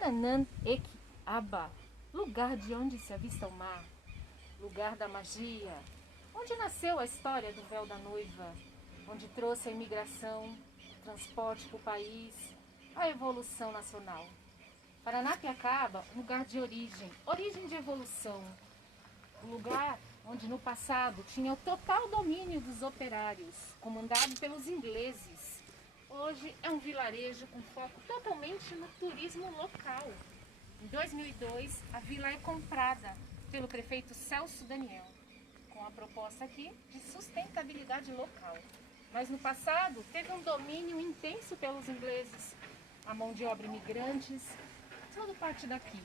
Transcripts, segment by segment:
Paranapiacaba, lugar de onde se avista o mar, lugar da magia, onde nasceu a história do véu da noiva, onde trouxe a imigração, o transporte para o país, a evolução nacional. Paranapiacaba, lugar de origem de evolução, um lugar onde no passado tinha o total domínio dos operários, comandado pelos ingleses. Hoje é um vilarejo com foco totalmente no turismo local. Em 2002, a vila é comprada pelo prefeito Celso Daniel, com a proposta aqui de sustentabilidade local. Mas no passado teve um domínio intenso pelos ingleses, a mão de obra imigrantes, tudo parte daqui.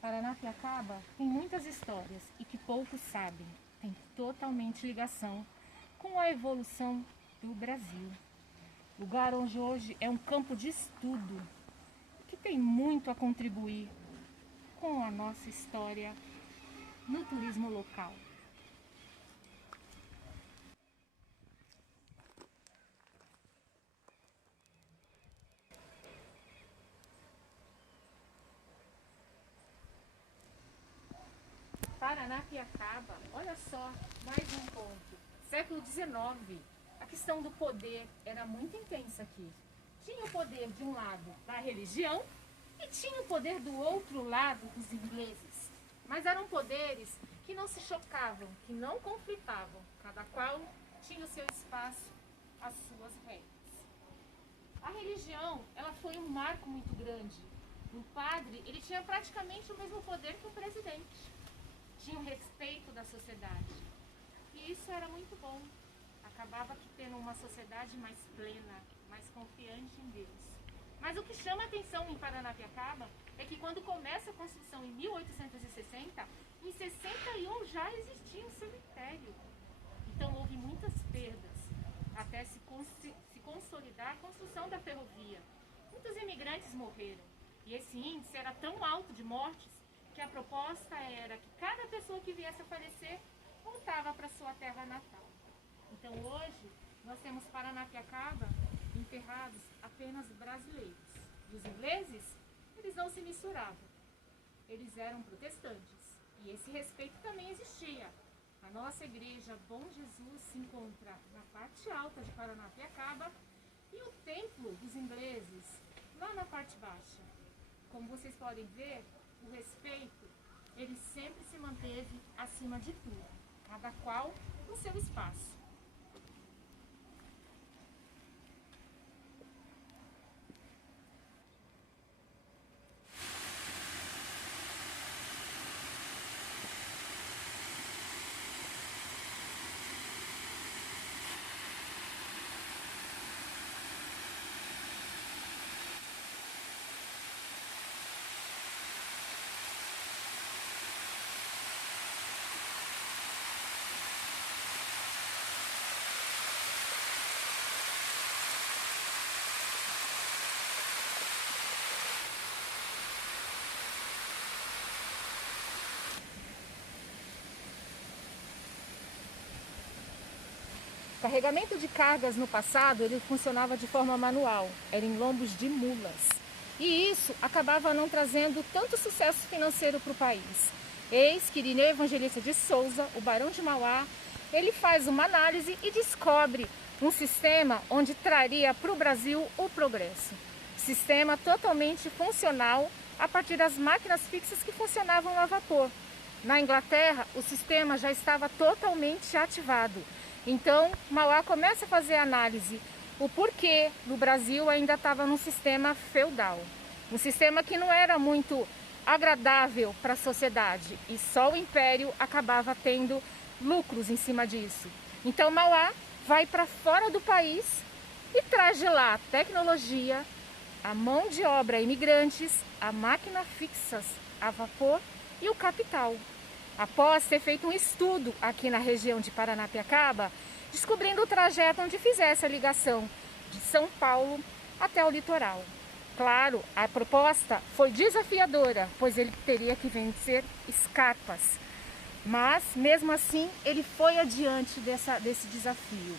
Paranapiacaba tem muitas histórias e que poucos sabem, tem totalmente ligação com a evolução do Brasil. Lugar onde hoje é um campo de estudo, que tem muito a contribuir com a nossa história no turismo local. Paranapiacaba, olha só, mais um ponto. Século XIX, a questão do poder era muito intensa aqui. Tinha o poder de um lado da religião e tinha o poder do outro lado dos ingleses. Mas eram poderes que não se chocavam, que não conflitavam. Cada qual tinha o seu espaço, as suas regras. A religião, ela foi um marco muito grande. O padre, ele tinha praticamente o mesmo poder que o presidente. Tinha o respeito da sociedade. E isso era muito bom. Acabava tendo uma sociedade mais plena, mais confiante em Deus. Mas o que chama a atenção em Paranapiacaba é que quando começa a construção em 1860, em 61 já existia um cemitério. Então houve muitas perdas até se consolidar a construção da ferrovia. Muitos imigrantes morreram. E esse índice era tão alto de mortes que a proposta era que cada pessoa que viesse a falecer voltava para sua terra natal. Então hoje nós temos Paranapiacaba enterrados apenas brasileiros. E os ingleses, eles não se misturavam. Eles eram protestantes. E esse respeito também existia. A nossa igreja Bom Jesus se encontra na parte alta de Paranapiacaba e o templo dos ingleses lá na parte baixa. Como vocês podem ver, o respeito, ele sempre se manteve acima de tudo, cada qual no seu espaço. O carregamento de cargas no passado ele funcionava de forma manual, era em lombos de mulas. E isso acabava não trazendo tanto sucesso financeiro para o país. Eis que Irineu Evangelista de Souza, o Barão de Mauá, ele faz uma análise e descobre um sistema onde traria para o Brasil o progresso. Sistema totalmente funcional a partir das máquinas fixas que funcionavam a vapor. Na Inglaterra, o sistema já estava totalmente ativado. Então, Mauá começa a fazer análise o porquê no Brasil ainda estava num sistema feudal. Um sistema que não era muito agradável para a sociedade e só o império acabava tendo lucros em cima disso. Então, Mauá vai para fora do país e traz de lá a tecnologia, a mão de obra imigrantes, a máquina fixas a vapor e o capital. Após ter feito um estudo aqui na região de Paranapiacaba, descobrindo o trajeto onde fizesse a ligação de São Paulo até o litoral. Claro, a proposta foi desafiadora, pois ele teria que vencer escarpas. Mas, mesmo assim, ele foi adiante desse desafio.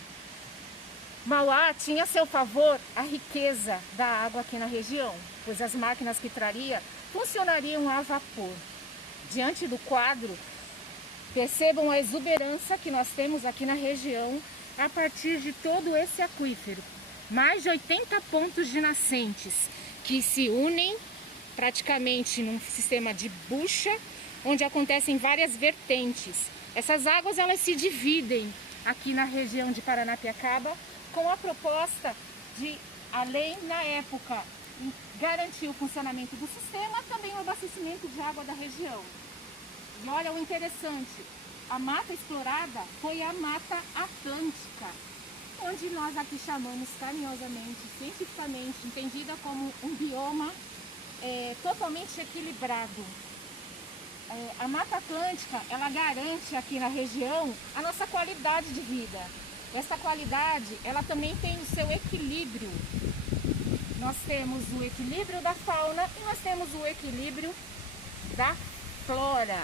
Mauá tinha a seu favor a riqueza da água aqui na região, pois as máquinas que traria funcionariam a vapor. Diante do quadro, percebam a exuberância que nós temos aqui na região a partir de todo esse aquífero. Mais de 80 pontos de nascentes que se unem praticamente num sistema de bucha, onde acontecem várias vertentes. Essas águas elas se dividem aqui na região de Paranapiacaba com a proposta de, além na época, garantir o funcionamento do sistema, também o abastecimento de água da região. E olha o interessante, a mata explorada foi a Mata Atlântica, onde nós aqui chamamos carinhosamente, cientificamente, entendida como um bioma totalmente equilibrado. A Mata Atlântica, ela garante aqui na região a nossa qualidade de vida. Essa qualidade, ela também tem o seu equilíbrio. Nós temos o equilíbrio da fauna e nós temos o equilíbrio da flora.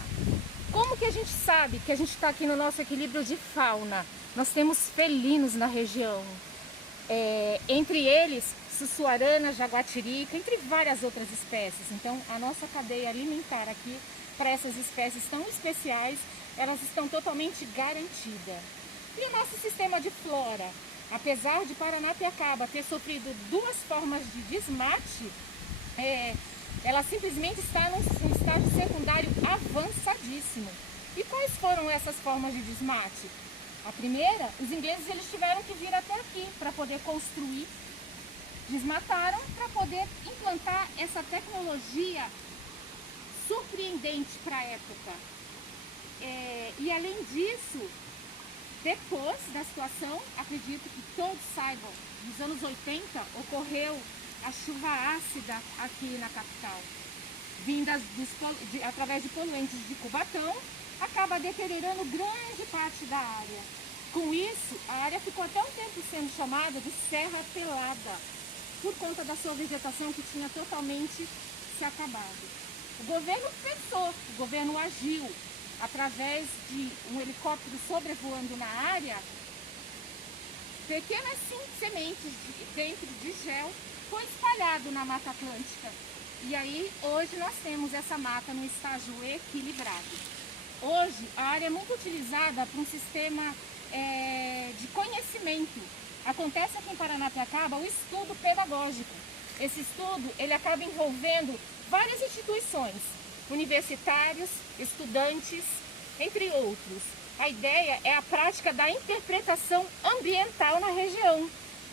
Como que a gente sabe que a gente está aqui no nosso equilíbrio de fauna? Nós temos felinos na região. Entre eles, sussuarana, jaguatirica, entre várias outras espécies. Então, a nossa cadeia alimentar aqui, para essas espécies tão especiais, elas estão totalmente garantidas. E o nosso sistema de flora, apesar de Paranapiacaba ter sofrido duas formas de desmate, ela simplesmente está num estágio secundário avançadíssimo. E quais foram essas formas de desmate? A primeira, os ingleses eles tiveram que vir até aqui para poder construir, desmataram para poder implantar essa tecnologia surpreendente para a época. E além disso, depois da situação, acredito que todos saibam, nos anos 80 ocorreu a chuva ácida aqui na capital, vindas através de poluentes de Cubatão, acaba deteriorando grande parte da área. Com isso, a área ficou até um tempo sendo chamada de Serra Pelada, por conta da sua vegetação que tinha totalmente se acabado. O governo pensou, o governo agiu, através de um helicóptero sobrevoando na área, pequenas sementes dentro de gel foi espalhado na Mata Atlântica. E aí, hoje nós temos essa mata no estágio equilibrado. Hoje, a área é muito utilizada para um sistema de conhecimento. Acontece aqui em Paranapiacaba o estudo pedagógico. Esse estudo, ele acaba envolvendo várias instituições, universitários, estudantes, entre outros. A ideia é a prática da interpretação ambiental na região.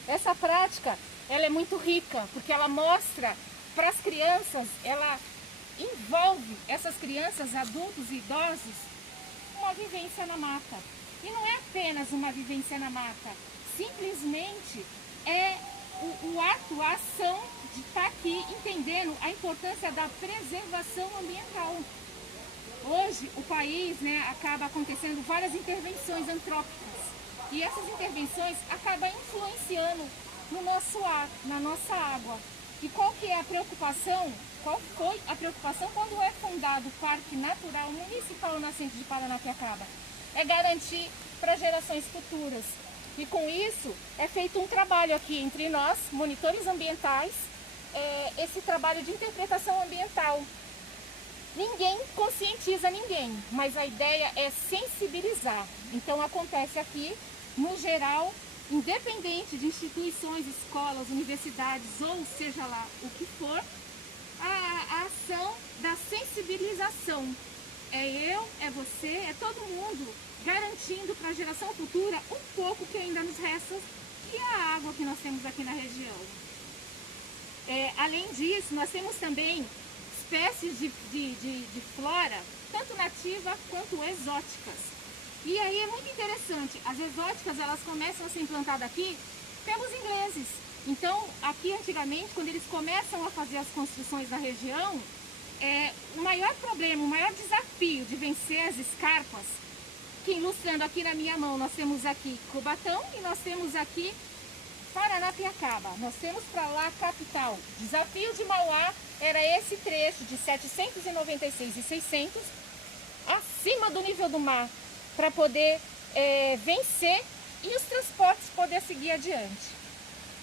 Essa prática, ela é muito rica, porque ela mostra para as crianças, ela envolve essas crianças, adultos e idosos, uma vivência na mata. E não é apenas uma vivência na mata, simplesmente é o ato, a ação de estar aqui entendendo a importância da preservação ambiental. Hoje, o país acaba acontecendo várias intervenções antrópicas e essas intervenções acabam influenciando no nosso ar, na nossa água. E qual que é a preocupação? Qual foi a preocupação quando é fundado o Parque Natural Municipal Nascente de Paranapiacaba? É garantir para gerações futuras. E com isso, é feito um trabalho aqui entre nós, monitores ambientais, esse trabalho de interpretação ambiental. Ninguém conscientiza ninguém, mas a ideia é sensibilizar. Então acontece aqui, no geral, independente de instituições, escolas, universidades, ou seja lá o que for, a ação da sensibilização. É eu, é você, é todo mundo garantindo para a geração futura um pouco que ainda nos resta, que é a água que nós temos aqui na região. Além disso, nós temos também espécies de flora, tanto nativa quanto exóticas. E aí é muito interessante, as exóticas elas começam a ser implantadas aqui pelos ingleses. Então, aqui antigamente, quando eles começam a fazer as construções na região, o maior problema, o maior desafio de vencer as escarpas, que ilustrando aqui na minha mão, nós temos aqui Cubatão e nós temos aqui Paranapiacaba. Nós temos para lá a capital. Desafio de Mauá era esse trecho de 796,600 acima do nível do mar, para poder vencer e os transportes poder seguir adiante.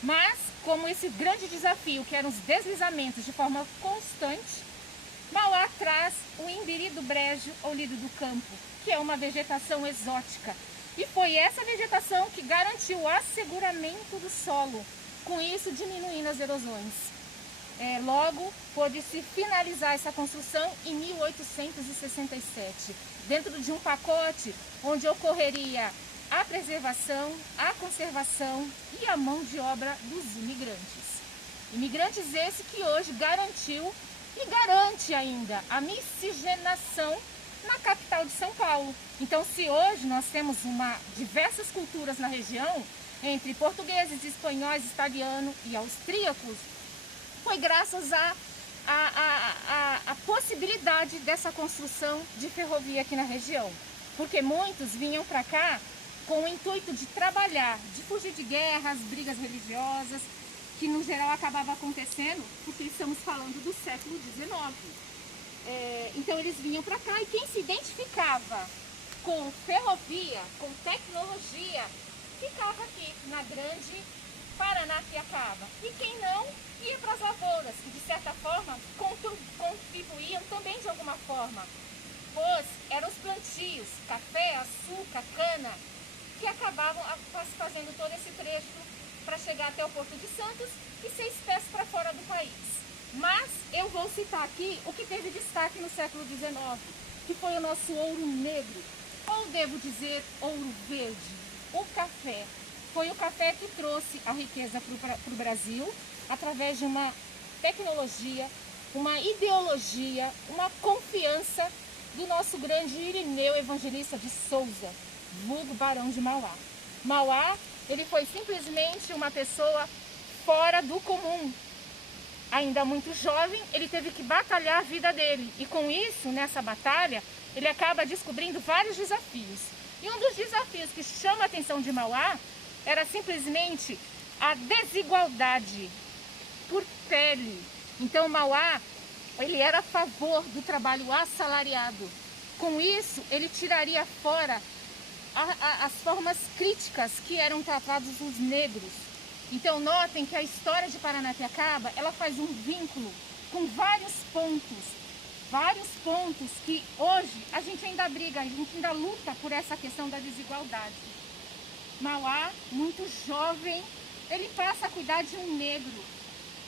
Mas, como esse grande desafio, que eram os deslizamentos de forma constante, Mauá traz o imbiri do brejo ou lírio do campo, que é uma vegetação exótica. E foi essa vegetação que garantiu o asseguramento do solo, com isso diminuindo as erosões. Logo, pôde-se finalizar essa construção em 1867, dentro de um pacote onde ocorreria a preservação, a conservação e a mão de obra dos imigrantes. Imigrantes esse que hoje garantiu e garante ainda a miscigenação na capital de São Paulo. Então, se hoje nós temos diversas culturas na região, entre portugueses, espanhóis, italianos e austríacos, foi graças à possibilidade dessa construção de ferrovia aqui na região. Porque muitos vinham para cá com o intuito de trabalhar, de fugir de guerras, brigas religiosas, que no geral acabava acontecendo, porque estamos falando do século XIX. Então eles vinham para cá e quem se identificava com ferrovia, com tecnologia, ficava aqui na grande Paranapiacaba. E quem não, ia para as lavouras, que de certa forma contribuíam também de alguma forma, pois eram os plantios, café, açúcar, cana, que acabavam fazendo todo esse trecho para chegar até o Porto de Santos e ser expresso para fora do país. Mas eu vou citar aqui o que teve destaque no século XIX, que foi o nosso ouro negro, ou devo dizer ouro verde, o café. Foi o café que trouxe a riqueza para o Brasil, através de uma tecnologia, uma ideologia, uma confiança do nosso grande Irineu Evangelista de Souza, vulgo Barão de Mauá. Mauá, ele foi simplesmente uma pessoa fora do comum. Ainda muito jovem, ele teve que batalhar a vida dele. E com isso, nessa batalha, ele acaba descobrindo vários desafios. E um dos desafios que chama a atenção de Mauá era simplesmente a desigualdade por pele. Então Mauá, ele era a favor do trabalho assalariado. Com isso, ele tiraria fora as formas críticas que eram tratados os negros. Então notem que a história de Paranapiacaba, ela faz um vínculo com vários pontos que hoje a gente ainda briga, a gente ainda luta por essa questão da desigualdade. Mauá, muito jovem, ele passa a cuidar de um negro.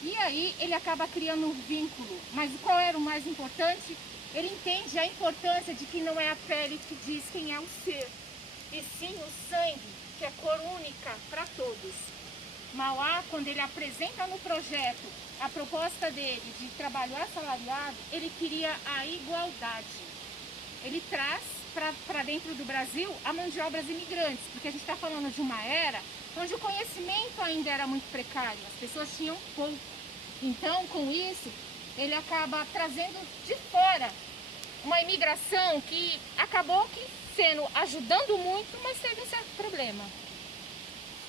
E aí ele acaba criando um vínculo. Mas qual era o mais importante? Ele entende a importância de que não é a pele que diz quem é o ser, e sim o sangue, que é cor única para todos. Mauá, quando ele apresenta no projeto a proposta dele de trabalho assalariado, ele queria a igualdade. Ele traz para dentro do Brasil a mão de obras imigrantes, porque a gente está falando de uma era onde o conhecimento ainda era muito precário, as pessoas tinham pouco. Então, com isso, ele acaba trazendo de fora uma imigração que acabou ajudando muito, mas teve um certo problema.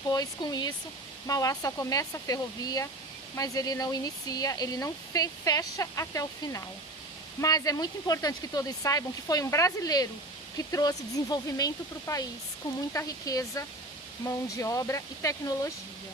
Pois com isso, Mauá só começa a ferrovia, mas ele não inicia, ele não fecha até o final. Mas é muito importante que todos saibam que foi um brasileiro que trouxe desenvolvimento para o país, com muita riqueza, mão de obra e tecnologia.